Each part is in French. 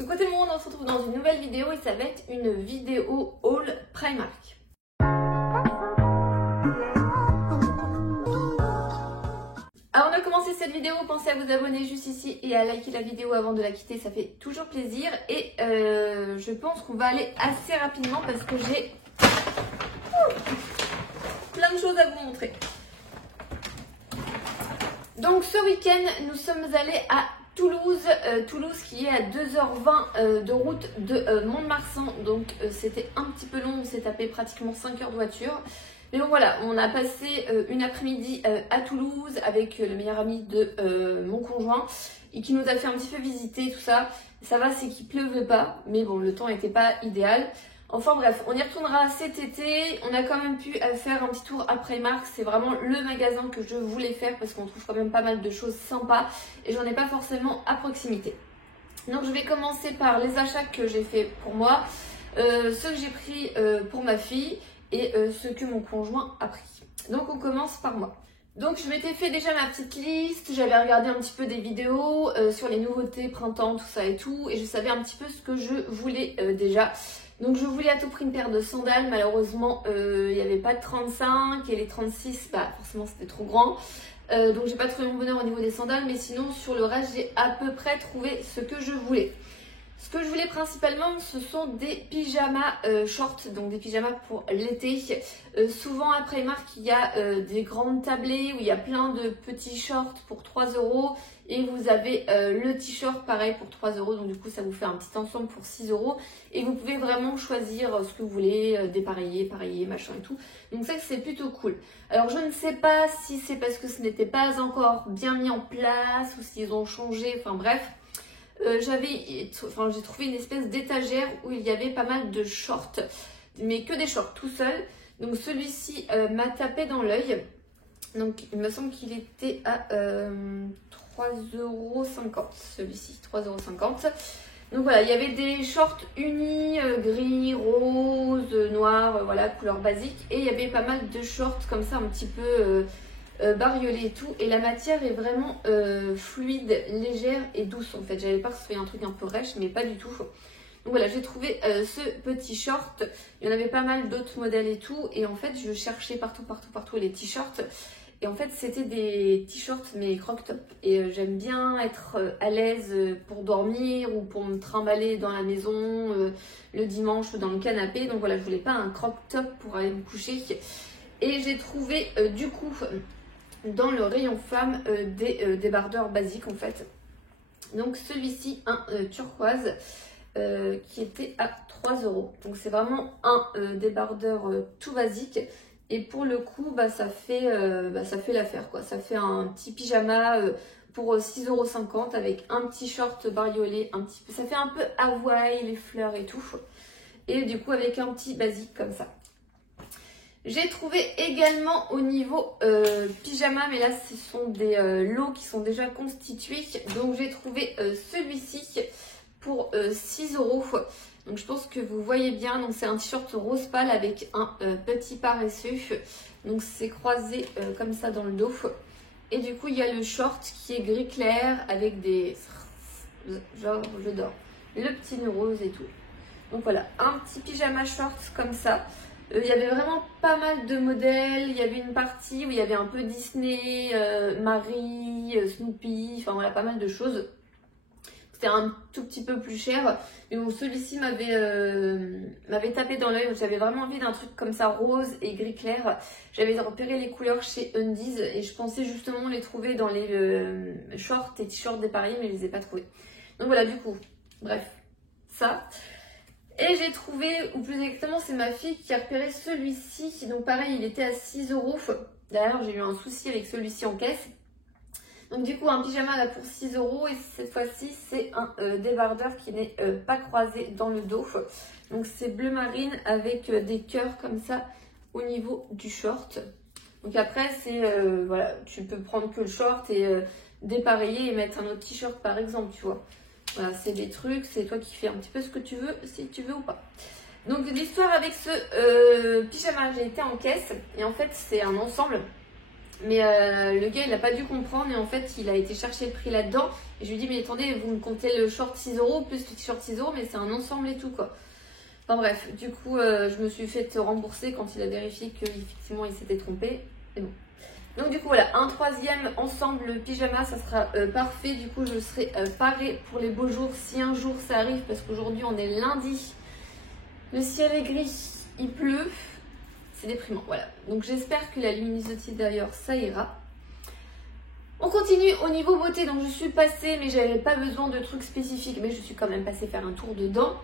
Coucou tout le monde, on se retrouve dans une nouvelle vidéo et ça va être une vidéo haul Primark. Avant de commencer cette vidéo, pensez à vous abonner juste ici et à liker la vidéo avant de la quitter, ça fait toujours plaisir. Et je pense qu'on va aller assez rapidement parce que j'ai plein de choses à vous montrer. Donc ce week-end, nous sommes allés à Toulouse, Toulouse qui est à 2h20 de route de Mont-de-Marsan. Donc c'était un petit peu long, on s'est tapé pratiquement 5 heures de voiture. Mais bon voilà, on a passé une après-midi à Toulouse avec le meilleur ami de mon conjoint et qui nous a fait un petit peu visiter tout ça. Ça va, c'est qu'il pleuvait pas, mais bon, le temps n'était pas idéal. Enfin bref, on y retournera cet été. On a quand même pu faire un petit tour à Primark. C'est vraiment le magasin que je voulais faire parce qu'on trouve quand même pas mal de choses sympas et j'en ai pas forcément à proximité. Donc je vais commencer par les achats que j'ai fait pour moi, ceux que j'ai pris pour ma fille et ceux que mon conjoint a pris. Donc on commence par moi. Donc je m'étais fait déjà ma petite liste, j'avais regardé un petit peu des vidéos sur les nouveautés printemps, tout ça et tout, et je savais un petit peu ce que je voulais déjà. Donc je voulais à tout prix une paire de sandales, malheureusement il n'y avait pas de 35 et les 36, bah forcément c'était trop grand. Donc j'ai pas trouvé mon bonheur au niveau des sandales, mais sinon sur le reste j'ai à peu près trouvé ce que je voulais. Ce que je voulais principalement, ce sont des pyjamas shorts, donc des pyjamas pour l'été. Souvent à Primark, il y a des grandes tablées où il y a plein de petits shorts pour 3 € et vous avez le t-shirt pareil pour 3 €. Donc du coup, ça vous fait un petit ensemble pour 6 € et vous pouvez vraiment choisir ce que vous voulez, dépareiller, pareiller, machin et tout. Donc ça, c'est plutôt cool. Alors je ne sais pas si c'est parce que ce n'était pas encore bien mis en place ou s'ils ont changé, enfin bref. J'ai trouvé une espèce d'étagère où il y avait pas mal de shorts, mais que des shorts tout seuls. Donc celui-ci m'a tapé dans l'œil. Donc il me semble qu'il était à 3,50 € celui-ci, 3,50 €. Donc voilà, il y avait des shorts unis, gris, rose, noir, voilà, couleur basique. Et il y avait pas mal de shorts comme ça, un petit peu bariolé et tout, et la matière est vraiment fluide, légère et douce en fait. J'avais peur que ce soit un truc un peu rêche, mais pas du tout. Donc voilà, j'ai trouvé ce petit short. Il y en avait pas mal d'autres modèles et tout, et en fait je cherchais partout les t-shirts, et en fait c'était des t-shirts mais crop top, et j'aime bien être à l'aise pour dormir ou pour me trimballer dans la maison le dimanche ou dans le canapé. Donc voilà, je voulais pas un crop top pour aller me coucher, et j'ai trouvé du coup dans le rayon femme des débardeurs basiques en fait. Donc celui-ci, un turquoise qui était à 3 €. Donc c'est vraiment un débardeur tout basique. Et pour le coup, ça fait l'affaire quoi. Ça fait un petit pyjama pour 6,50 € avec un petit short bariolé, ça fait un peu Hawaï, les fleurs et tout. Et du coup avec un petit basique comme ça. J'ai trouvé également au niveau pyjama, mais là ce sont des lots qui sont déjà constitués. Donc j'ai trouvé celui-ci pour 6 €. Donc je pense que vous voyez bien, donc c'est un t-shirt rose pâle avec un petit paresseux. Donc c'est croisé comme ça dans le dos. Et du coup il y a le short qui est gris clair avec des... genre je dors. Le petit nœud rose et tout. Donc voilà, un petit pyjama short comme ça. Il y avait vraiment pas mal de modèles. Il y avait une partie où il y avait un peu Disney, Marie, Snoopy, enfin voilà, pas mal de choses. C'était un tout petit peu plus cher. Mais bon, celui-ci m'avait tapé dans l'œil. J'avais vraiment envie d'un truc comme ça, rose et gris clair. J'avais repéré les couleurs chez Undies et je pensais justement les trouver dans les shorts et t-shirts dépareillés, mais je les ai pas trouvés. Donc voilà, du coup, bref, ça. Et j'ai trouvé, ou plus exactement c'est ma fille qui a repéré celui-ci. Donc pareil, il était à 6 €. D'ailleurs j'ai eu un souci avec celui-ci en caisse. Donc du coup un pyjama là pour 6 € et cette fois-ci c'est un débardeur qui n'est pas croisé dans le dos. Donc c'est bleu marine avec des cœurs comme ça au niveau du short. Donc après c'est, voilà, tu peux prendre que le short et dépareiller et mettre un autre t-shirt par exemple, tu vois. Voilà, c'est des trucs, c'est toi qui fais un petit peu ce que tu veux, si tu veux ou pas. Donc l'histoire avec ce pyjama, j'ai été en caisse et en fait c'est un ensemble. Mais le gars il n'a pas dû comprendre et en fait il a été chercher le prix là-dedans. Et je lui ai dit mais attendez, vous me comptez le short 6 € plus le t-shirt 6 € mais c'est un ensemble et tout quoi. Enfin bref, du coup je me suis fait rembourser quand il a vérifié qu'effectivement il s'était trompé. Et bon. Donc du coup voilà, un troisième ensemble pyjama, ça sera parfait. Du coup je serai parée pour les beaux jours si un jour ça arrive parce qu'aujourd'hui on est lundi. Le ciel est gris, il pleut. C'est déprimant, voilà. Donc j'espère que la luminosité d'ailleurs, ça ira. On continue au niveau beauté. Donc je suis passée, mais j'avais pas besoin de trucs spécifiques. Mais je suis quand même passée faire un tour dedans.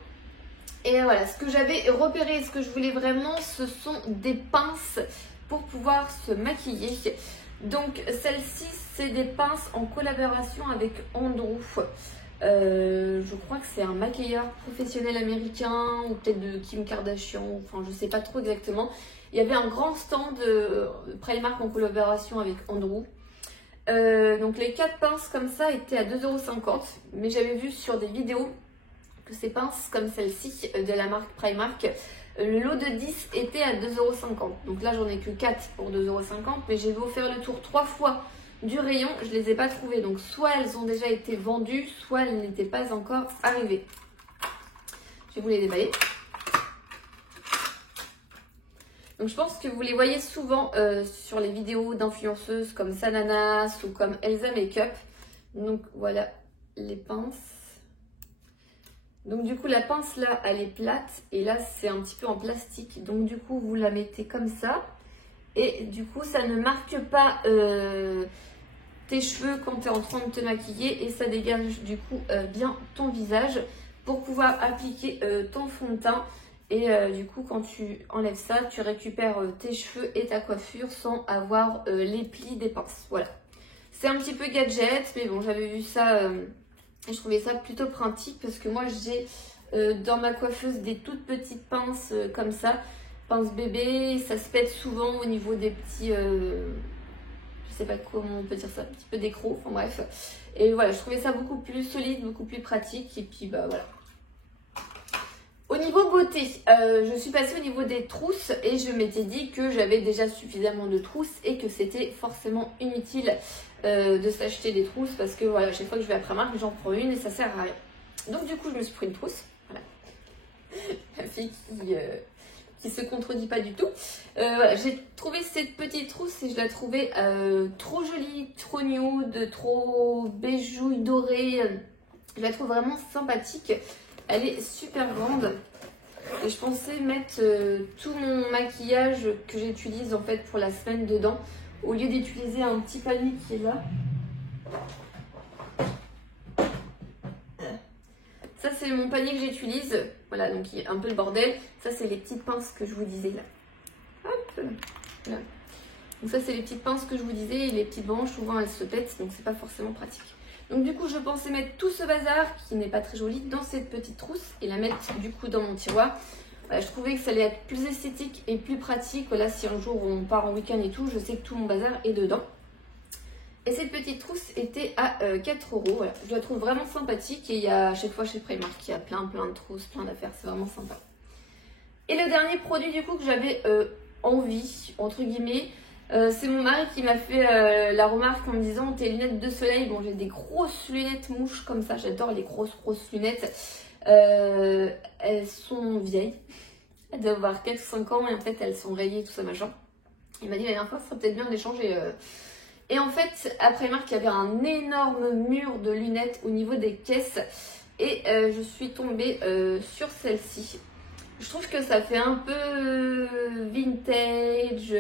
Et voilà, ce que j'avais repéré, ce que je voulais vraiment, ce sont des pinces pour pouvoir se maquiller. Donc celle-ci, c'est des pinces en collaboration avec Andrew. Je crois que c'est un maquilleur professionnel américain ou peut-être de Kim Kardashian. Enfin, je sais pas trop exactement. Il y avait un grand stand Primark en collaboration avec Andrew. Donc les 4 pinces comme ça étaient à 2,50 €. Mais j'avais vu sur des vidéos que ces pinces comme celle-ci de la marque Primark, le lot de 10 était à 2,50 €. Donc là j'en ai que 4 pour 2,50 €. Mais j'ai beau faire le tour 3 fois du rayon, je les ai pas trouvées. Donc soit elles ont déjà été vendues, soit elles n'étaient pas encore arrivées. Je vais vous les déballer. Donc je pense que vous les voyez souvent sur les vidéos d'influenceuses comme Sananas ou comme Elsa Makeup. Donc voilà les pinces. Donc du coup la pince là elle est plate et là c'est un petit peu en plastique. Donc du coup vous la mettez comme ça. Et du coup ça ne marque pas tes cheveux quand tu es en train de te maquiller. Et ça dégage du coup bien ton visage pour pouvoir appliquer ton fond de teint. Et du coup, quand tu enlèves ça, tu récupères tes cheveux et ta coiffure sans avoir les plis des pinces. Voilà. C'est un petit peu gadget, mais bon, j'avais vu ça et je trouvais ça plutôt pratique parce que moi, j'ai dans ma coiffeuse des toutes petites pinces comme ça. Pinces bébé, ça se pète souvent au niveau des petits... je sais pas comment on peut dire ça, un petit peu des crocs, enfin bref. Et voilà, je trouvais ça beaucoup plus solide, beaucoup plus pratique. Et puis, bah voilà. Au niveau beauté, je suis passée au niveau des trousses et je m'étais dit que j'avais déjà suffisamment de trousses et que c'était forcément inutile de s'acheter des trousses parce que voilà, chaque fois que je vais à Primark, j'en prends une et ça sert à rien. Donc du coup, je me suis pris une trousse. Voilà. La fille qui se contredit pas du tout. Voilà, j'ai trouvé cette petite trousse et je la trouvais trop jolie, trop nude, trop béjouille dorée. Je la trouve vraiment sympathique. Elle est super grande et je pensais mettre tout mon maquillage que j'utilise en fait pour la semaine dedans au lieu d'utiliser un petit panier qui est là. Ça c'est mon panier que j'utilise, voilà, donc il y a un peu le bordel. Ça c'est les petites pinces que je vous disais là. Hop, là. Donc ça c'est les petites pinces que je vous disais et les petites branches souvent elles se pètent donc c'est pas forcément pratique. Donc du coup je pensais mettre tout ce bazar qui n'est pas très joli dans cette petite trousse et la mettre du coup dans mon tiroir. Voilà, je trouvais que ça allait être plus esthétique et plus pratique. Voilà, si un jour on part en week-end et tout, je sais que tout mon bazar est dedans. Et cette petite trousse était à 4 €. Voilà, je la trouve vraiment sympathique et il y a à chaque fois chez Primark, il y a plein de trousses, plein d'affaires, c'est vraiment sympa. Et le dernier produit du coup que j'avais envie, entre guillemets, c'est mon mari qui m'a fait la remarque en me disant tes lunettes de soleil, bon j'ai des grosses lunettes mouches comme ça, j'adore les grosses lunettes, elles sont vieilles, elles doivent avoir 4 ou 5 ans et en fait elles sont rayées tout ça machin. Il m'a dit la dernière fois ça serait peut-être bien de les changer. Et en fait après Primark il y avait un énorme mur de lunettes au niveau des caisses et je suis tombée sur celle-ci. Je trouve que ça fait un peu vintage,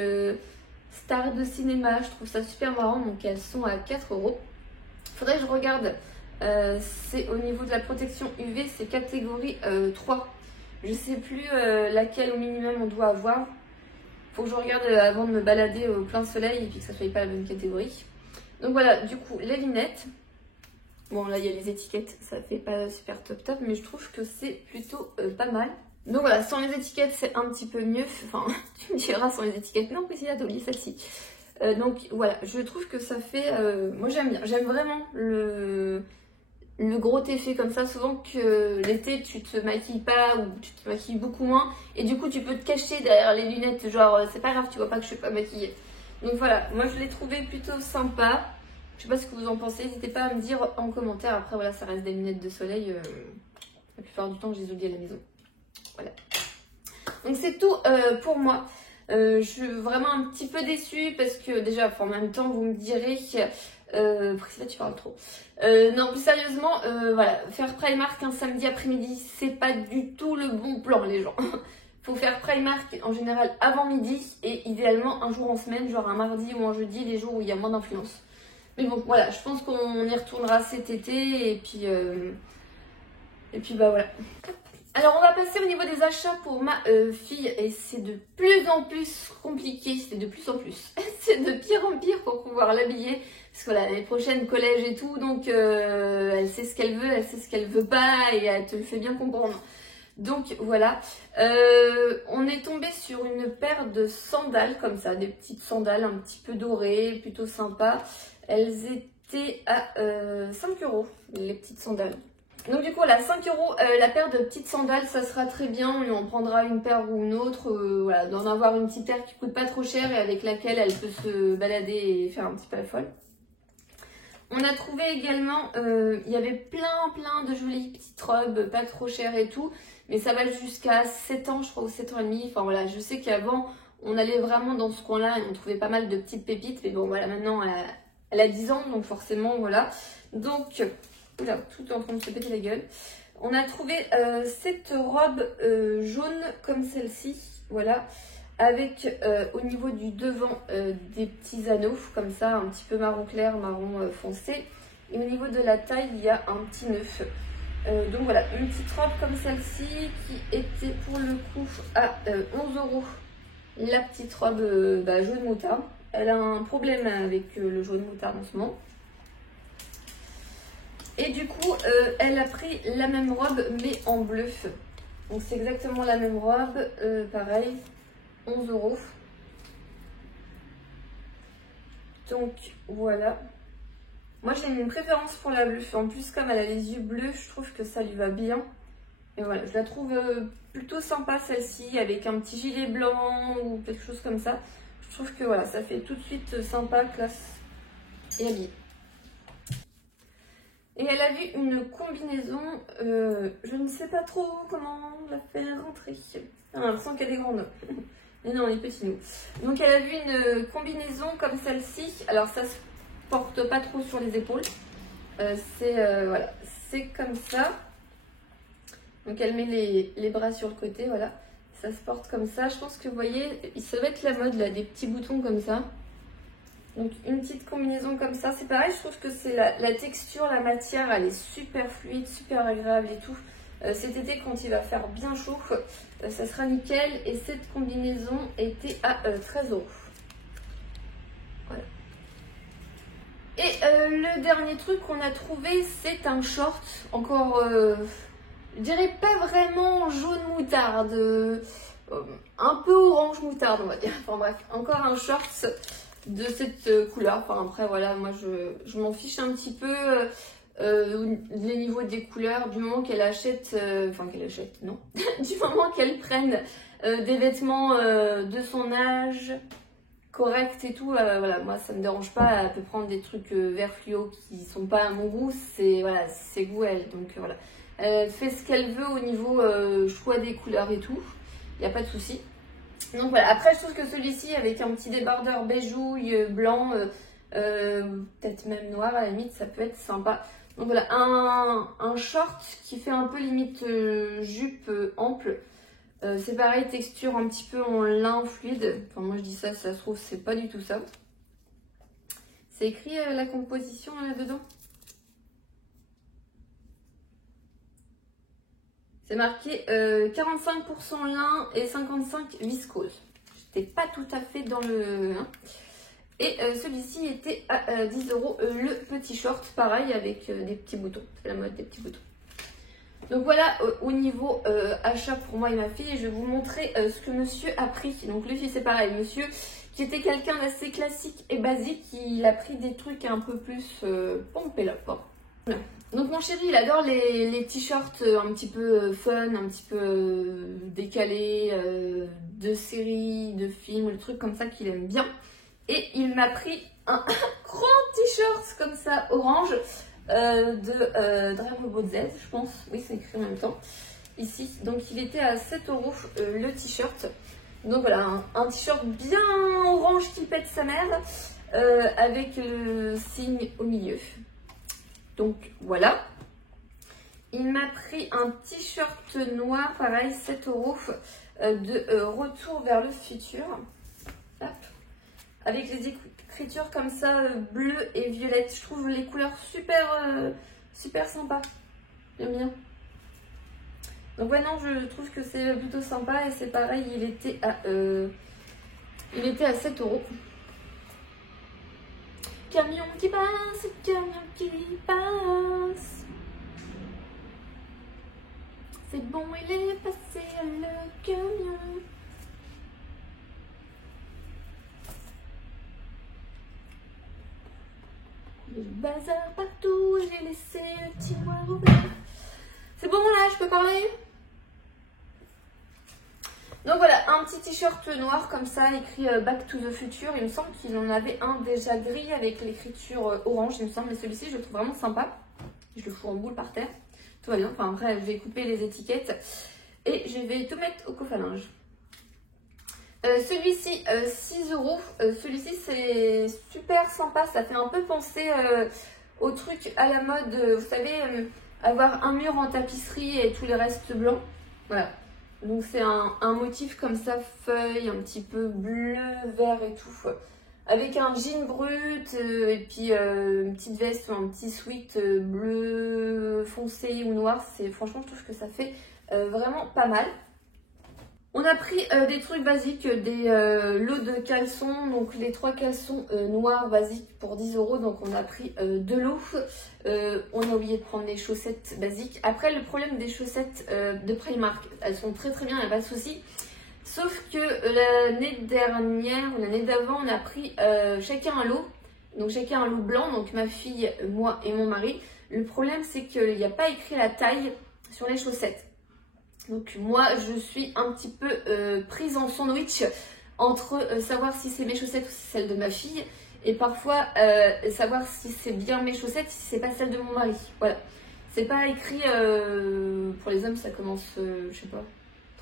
star de cinéma, je trouve ça super marrant, donc elles sont à 4 €. Faudrait que je regarde, c'est au niveau de la protection UV, c'est catégorie 3. Je sais plus laquelle au minimum on doit avoir. Faut que je regarde avant de me balader au plein soleil et puis que ça soit pas la bonne catégorie. Donc voilà, du coup, les lunettes. Bon là il y a les étiquettes, ça fait pas super top, mais je trouve que c'est plutôt pas mal. Donc voilà, sans les étiquettes c'est un petit peu mieux, enfin tu me diras sans les étiquettes, non mais c'est oublié celle-ci. Donc voilà, je trouve que ça fait, moi j'aime bien, j'aime vraiment le gros effet comme ça. Souvent que l'été tu te maquilles pas ou tu te maquilles beaucoup moins et du coup tu peux te cacher derrière les lunettes, genre c'est pas grave tu vois pas que je suis pas maquillée. Donc voilà, moi je l'ai trouvé plutôt sympa. Je sais pas ce que vous en pensez, n'hésitez pas à me dire en commentaire. Après voilà, ça reste des lunettes de soleil. La plupart du temps je les oublie à la maison. Voilà. Donc c'est tout pour moi. Je suis vraiment un petit peu déçue parce que déjà, en même temps, vous me direz Priscilla, tu parles trop. Non, plus sérieusement, voilà, faire Primark un samedi après-midi, c'est pas du tout le bon plan, les gens. Faut faire Primark en général avant midi et idéalement un jour en semaine, genre un mardi ou un jeudi, les jours où il y a moins d'influence. Mais bon, voilà, je pense qu'on y retournera cet été et puis bah voilà. Alors on va passer au niveau des achats pour ma fille et c'est de plus en plus compliqué, c'est de plus en plus, c'est de pire en pire pour pouvoir l'habiller parce que voilà, l'année prochaine collège et tout, donc elle sait ce qu'elle veut, elle sait ce qu'elle veut pas et elle te le fait bien comprendre. Donc voilà, on est tombé sur une paire de sandales comme ça, des petites sandales un petit peu dorées, plutôt sympa. Elles étaient à 5 €, les petites sandales. Donc du coup, là, 5 € la paire de petites sandales, ça sera très bien. On en prendra une paire ou une autre. Voilà, d'en avoir une petite paire qui coûte pas trop cher et avec laquelle elle peut se balader et faire un petit peu la folle. On a trouvé également, il y avait plein de jolies petites robes, pas trop chères et tout. Mais ça va jusqu'à 7 ans, je crois, ou 7 ans et demi. Enfin voilà, je sais qu'avant, on allait vraiment dans ce coin-là et on trouvait pas mal de petites pépites. Mais bon, voilà, maintenant, elle a 10 ans, donc forcément, voilà. Donc... Oula, tout est en train de se péter la gueule. On a trouvé cette robe jaune comme celle-ci, voilà, avec au niveau du devant des petits anneaux, comme ça, un petit peu marron clair, marron foncé. Et au niveau de la taille, il y a un petit nœud. Donc voilà, une petite robe comme celle-ci qui était pour le coup à 11 €. La petite robe jaune moutarde. Elle a un problème avec le jaune moutarde en ce moment. Et du coup, elle a pris la même robe, mais en bleu. Donc c'est exactement la même robe, pareil, 11 €. Donc voilà. Moi j'ai une préférence pour la bleue. En plus, comme elle a les yeux bleus, je trouve que ça lui va bien. Et voilà, je la trouve plutôt sympa celle-ci, avec un petit gilet blanc ou quelque chose comme ça. Je trouve que voilà, ça fait tout de suite sympa, classe et habillé. Et elle a vu une combinaison, je ne sais pas trop comment la faire rentrer. On a l'impression qu'elle est grande. Mais non, on est petits nous. Donc elle a vu une combinaison comme celle-ci. Alors ça se porte pas trop sur les épaules. Voilà, c'est comme ça. Donc elle met les bras sur le côté, voilà. Ça se porte comme ça. Je pense que vous voyez, ça va être la mode là, des petits boutons comme ça. Donc une petite combinaison comme ça, c'est pareil, je trouve que c'est la texture, la matière, elle est super fluide, super agréable et tout. Cet été, quand il va faire bien chaud, ça sera nickel. Et cette combinaison était à 13 €. Voilà. Et le dernier truc qu'on a trouvé, c'est un short, encore, je dirais pas vraiment jaune moutarde, un peu orange moutarde on va dire. Enfin bref, encore un short de cette couleur. Enfin après voilà, moi je m'en fiche un petit peu les niveaux des couleurs du moment qu'elle achète, non, du moment qu'elle prenne des vêtements de son âge correct et tout, voilà, moi ça me dérange pas, elle peut prendre des trucs vert fluo qui sont pas à mon goût, c'est voilà, ses goûts elle, donc voilà, elle fait ce qu'elle veut au niveau choix des couleurs et tout, il n'y a pas de souci. Donc voilà, après je trouve que celui-ci avec un petit débardeur beigouille, blanc, peut-être même noir à la limite, ça peut être sympa. Donc voilà, un short qui fait un peu limite jupe ample. C'est pareil, texture un petit peu en lin fluide. Enfin moi je dis ça, ça se trouve c'est pas du tout ça. C'est écrit la composition là-dedans. C'est marqué 45% lin et 55% viscose. J'étais pas tout à fait dans le... Hein. Et celui-ci était à 10 € le petit short, pareil avec des petits boutons. C'est la mode des petits boutons. Donc voilà au niveau achat pour moi et ma fille. Je vais vous montrer ce que monsieur a pris. Donc lui c'est pareil, monsieur qui était quelqu'un d'assez classique et basique, il a pris des trucs un peu plus pompés là. Bon. Voilà. Donc mon chéri il adore les t-shirts un petit peu fun, un petit peu décalés, de séries, de films, le truc comme ça qu'il aime bien. Et il m'a pris un grand t-shirt comme ça, orange, de Dragon Ball Z, je pense. Oui, c'est écrit en même temps. Ici, donc il était à 7 € le t-shirt. Donc voilà, un t-shirt bien orange qui pète sa mère, avec le signe au milieu. Donc voilà. Il m'a pris un t-shirt noir, pareil, 7 € de Retour vers le futur. Hop. Avec les écritures comme ça, bleu et violette. Je trouve les couleurs super sympas. J'aime bien. Donc ouais, non, je trouve que c'est plutôt sympa. Et c'est pareil, il était à 7 €. Camion qui passe, camion qui passe. C'est bon, il est passé le camion. Le bazar partout, j'ai laissé le tiroir ouvert. C'est bon là, je peux parler? Donc voilà, un petit t-shirt noir comme ça, écrit Back to the Future. Il me semble qu'il en avait un déjà gris avec l'écriture orange, il me semble. Mais celui-ci, je le trouve vraiment sympa. Je le fous en boule par terre. Tout va bien. Enfin après, je vais couper les étiquettes. Et je vais tout mettre au coffre-à-linge. Celui-ci, 6 €. Celui-ci, c'est super sympa. Ça fait un peu penser au truc à la mode. Vous savez, avoir un mur en tapisserie et tous les restes blancs. Voilà. Donc c'est un motif comme ça, feuille, un petit peu bleu, vert et tout. Avec un jean brut et puis une petite veste ou un petit sweat bleu foncé ou noir. Franchement, je trouve que ça fait vraiment pas mal. On a pris des trucs basiques, des lots de caleçons, donc les 3 caleçons noirs basiques pour 10 €, donc on a pris 2 lots. On a oublié de prendre les chaussettes basiques. Après, le problème des chaussettes de Primark, elles sont très bien, il n'y a pas de souci. Sauf que l'année dernière ou l'année d'avant, on a pris chacun un lot, donc chacun un lot blanc, donc ma fille, moi et mon mari. Le problème, c'est qu'il n'y a pas écrit la taille sur les chaussettes. Donc moi, je suis un petit peu prise en sandwich entre savoir si c'est mes chaussettes ou si c'est celles de ma fille. Et parfois, savoir si c'est bien mes chaussettes, si c'est pas celle de mon mari. Voilà. C'est pas écrit, pour les hommes, ça commence, je sais pas,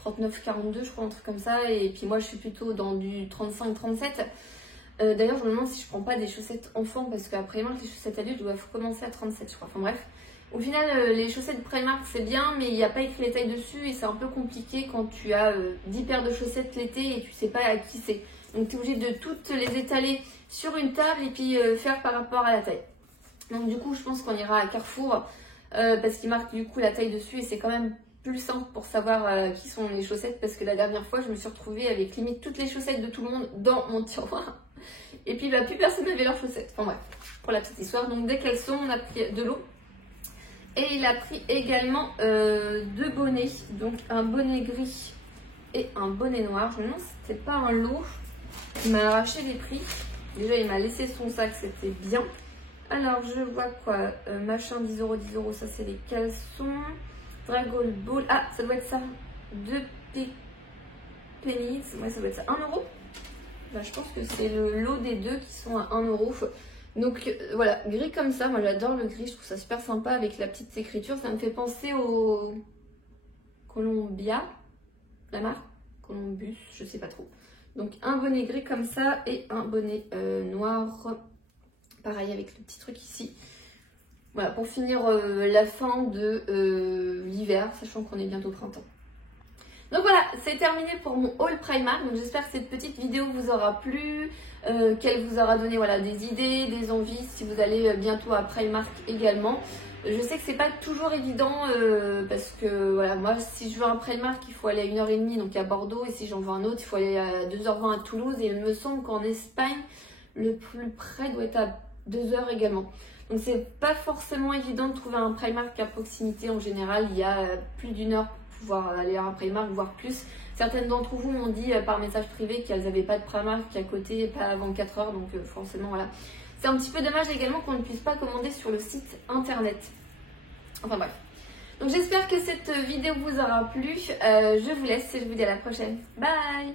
39-42, je crois, un truc comme ça. Et puis moi, je suis plutôt dans du 35-37. D'ailleurs, je me demande si je prends pas des chaussettes enfants, parce qu'après, moi, les chaussettes adultes doivent commencer à 37, je crois. Enfin bref. Au final, les chaussettes Primark, c'est bien, mais il n'y a pas écrit les tailles dessus et c'est un peu compliqué quand tu as 10 paires de chaussettes l'été et tu sais pas à qui c'est. Donc, tu es obligé de toutes les étaler sur une table et puis faire par rapport à la taille. Donc, du coup, je pense qu'on ira à Carrefour parce qu'il marque du coup la taille dessus et c'est quand même plus simple pour savoir qui sont les chaussettes parce que la dernière fois, je me suis retrouvée avec limite toutes les chaussettes de tout le monde dans mon tiroir. Et puis, plus personne n'avait leurs chaussettes. Enfin bref, pour la petite histoire. Donc, dès qu'elles sont, on a pris de l'eau. Et il a pris également 2 bonnets, donc un bonnet gris et un bonnet noir. Je me demande si c'était pas un lot. Il m'a arraché les prix. Déjà, il m'a laissé son sac, c'était bien. Alors, je vois quoi, machin 10 €, 10 €, ça c'est les caleçons. Dragon Ball, ah, ça doit être ça. 2 pennies, ouais, ça doit être ça. 1 €. Bah, je pense que c'est le lot des deux qui sont à 1 €. Donc voilà, gris comme ça, moi j'adore le gris, je trouve ça super sympa avec la petite écriture. Ça me fait penser au Columbia, la marque Columbus, je sais pas trop. Donc un bonnet gris comme ça et un bonnet noir, pareil avec le petit truc ici. Voilà, pour finir la fin de l'hiver, sachant qu'on est bientôt au printemps. Donc voilà, c'est terminé pour mon haul Primark. Donc j'espère que cette petite vidéo vous aura plu, qu'elle vous aura donné voilà, des idées, des envies si vous allez bientôt à Primark également. Je sais que c'est pas toujours évident parce que voilà, moi si je veux un Primark il faut aller à 1 h 30 donc à Bordeaux et si j'en veux un autre il faut aller à 2 h 20 à Toulouse et il me semble qu'en Espagne le plus près doit être à 2 h également. Donc c'est pas forcément évident de trouver un Primark à proximité. En général il y a plus d'1 heure pouvoir aller à un Primark, voire plus. Certaines d'entre vous m'ont dit par message privé qu'elles n'avaient pas de Primark à côté, pas avant 4 heures, donc forcément voilà. C'est un petit peu dommage également qu'on ne puisse pas commander sur le site internet. Enfin bref. Donc j'espère que cette vidéo vous aura plu. Je vous laisse et je vous dis à la prochaine. Bye!